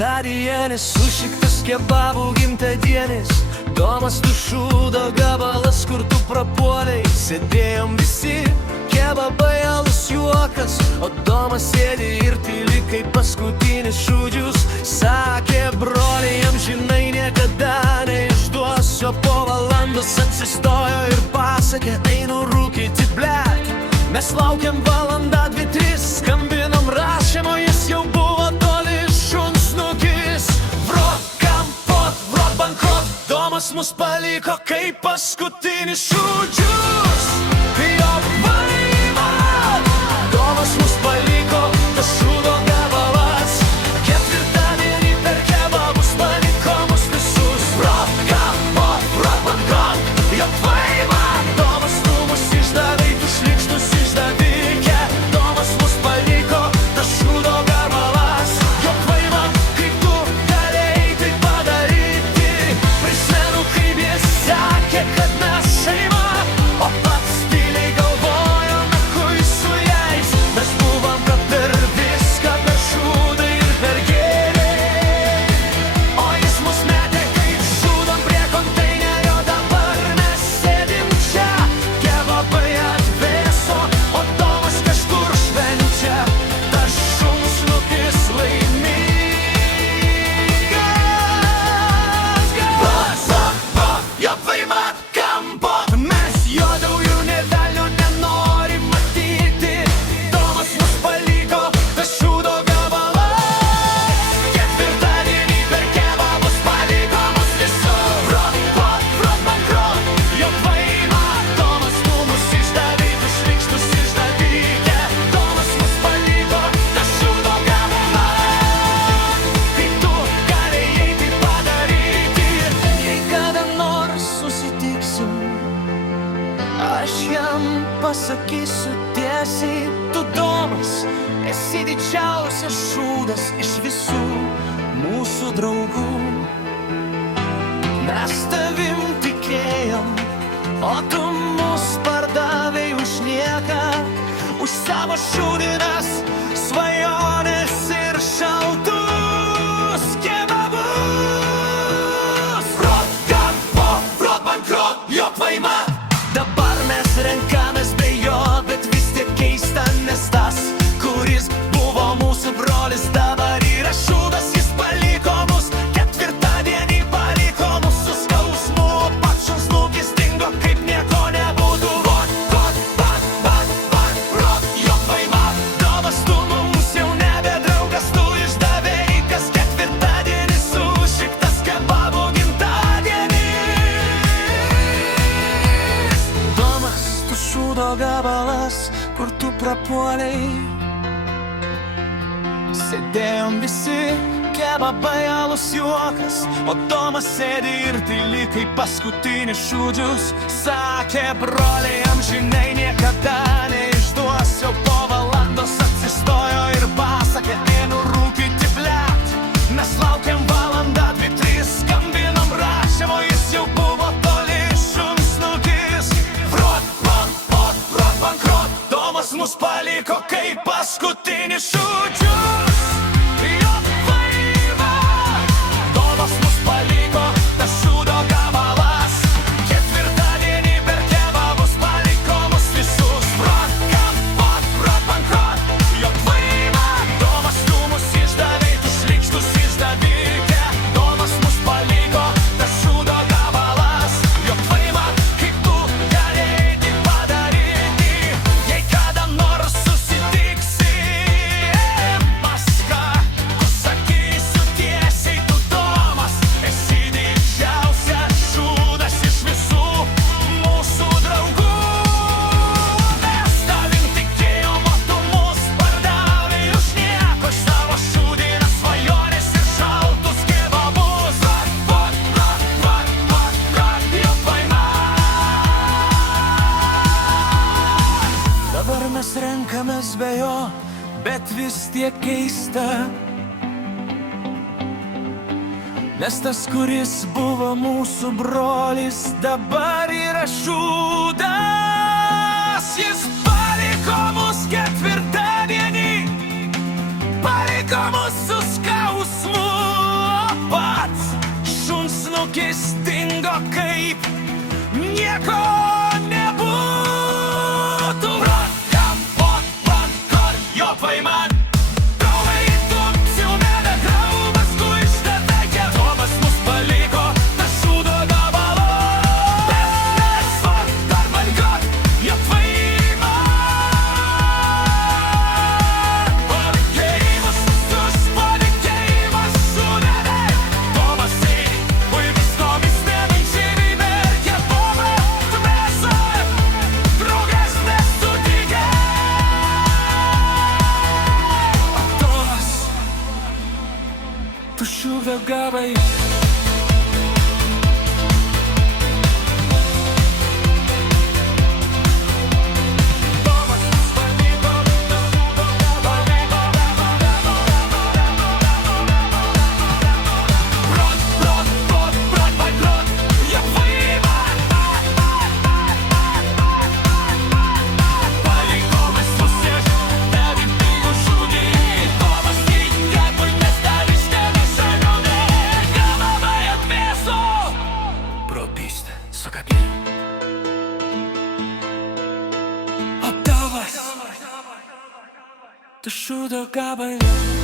Ketvirtadienis, sušiktas kebabų gimtadienis, Domas tu šūdo gabalas, kur tu prapuoliai. Sėdėjom visi, kebabai, alus, juokas, o Domas sėdi ir tyli kaip paskutinis šūdžius. Sakė broliai, amžinai niekada neišduosiu, po valandos atsistojo ir pasakė, einu rūkyti, blet. Mes laukiam valandą, 2-3, skambinom, rašėm, o jis jau buvo toli, šunsnukis. Vrot, kampot, vrot, bankrot, Domas mus paliko kaip paskutinis šūdžius. Jo vaima, Domas mus paliko, tas šūdo gabalas. Ketvirtadienį per kebabus paliko mus visus. Vrot, kampot, vrot, bankrot, jo vaima, Domas tu mus išdavai, tu šlykštus išdavikė. Domas mus paliko, tas šūdo gabalas. Jo vaima, kaip tu galėjai tai padaryti. Prisimenu, kaip jis sakė, kad mes šeima, o pats tyliai galvojo, na kui su jais. Mes buvom kad per viską, per šūdą ir per gėrį. O jis mus metė kaip šūdom prie konteinerio. Dabar mes sėdim čia, kebabai atvėso, o Domas kažkur švenčia. Tas šunsnukis laimingas. Jo vaima, kampot, mes jo daugiau nė velnio nenorim matyti. Domas mus paliko, tas šūdo gabalas. Ketvirtadienį per kebabus paliko mus visus. Vrot, bankrot, jo vaima, Domas tu mus išdavai, tu šlykštus išdavikė. Domas mus paliko, tas šūdo gabalas. Kaip tu galėjai tai padaryti? Jei kada nors susitiksim, aš jam pasakysiu tiesiai, tu Domas esi didžiausias šūdas iš visų mūsų draugų. Mes tavim tikėjom, o tu mus pardavei už nieką, už savo šūdinas svajones ir šaltus kebabus. Vrot, kampot, vrot, bankrot, jo vaima. Dabar mes renkamės be jo, bet vis tiek keista, nes tas, kuris buvo mūsų brolis, dabar yra šūdas. Jis paliko mus, ketvirtadienį paliko mus su skausmu, o pats šunsnukis dingo kaip nieko nebūtų. Vrot, jo vaima, Domas tu mums jau nebe draugas, tu išdavei, kas ketvirtadienį sušiktas kebabų gimtadienis. Domas, tu šūdo gabalas, kur tu prapuoliai. Sėdėjom visi, kebabai, alus, juokas, o Domas sėdi ir tyli kaip paskutinis šūdžius. Sakė broliai, amžinai niekada neišduosiu, po valandos atsistojo ir pasakė, einu rūkyti, blet. Mes laukiam valandą, 2-3, skambinom, rašėm, o jis jau buvo toli, šunsnukis. Vrot, bankrot, Domas mus paliko kaip paskutinis šūdžius. Jo vaima, Domas mus paliko, tas šūdo gabalas. Ketvirtadienį per kebabus paliko mus visus. Vrot, bankrot, jo vaima, Domas tu mus išdavei, tu šlykštus išdavikė. Domas mus paliko, tas šūdo gabalas. Jo vaima, kaip tu galėjai tai padaryti? Jei kada nors susitiksim, paska, pasakysiu tiesiai, tu Domas esi didžiausias šūdas iš visų mūsų draugų. Mes tavim tikėjom, o tu mus pardavei už nieko, iš savo šūdinas svajones ir šaltus kebabus. Vrot, jo vaima. Dabar mes renkamės be jo, bet vis tiek keista, nes tas, kuris buvo mūsų brolis, dabar yra šūdas. Jis paliko mus ketvirtadienį, paliko mus su skausmu. šūkis dingo kaip nieko nebūtų. Brakam, vakar, jo paiman. Traumai įtumsiu, nebekraumas, tu išteveikia. Tomas mus paliko, tas šūdo gabalo. Mes vakar, vakar, jo paiman. Palikėjimas, sus palikėjimas, šūdėdė. Tomas ui viskomis neminčiai verkia. Bova, tu mėsa, draugas nesutikė. Tomas, tu šūdo gabai. Tu šūdo gabai.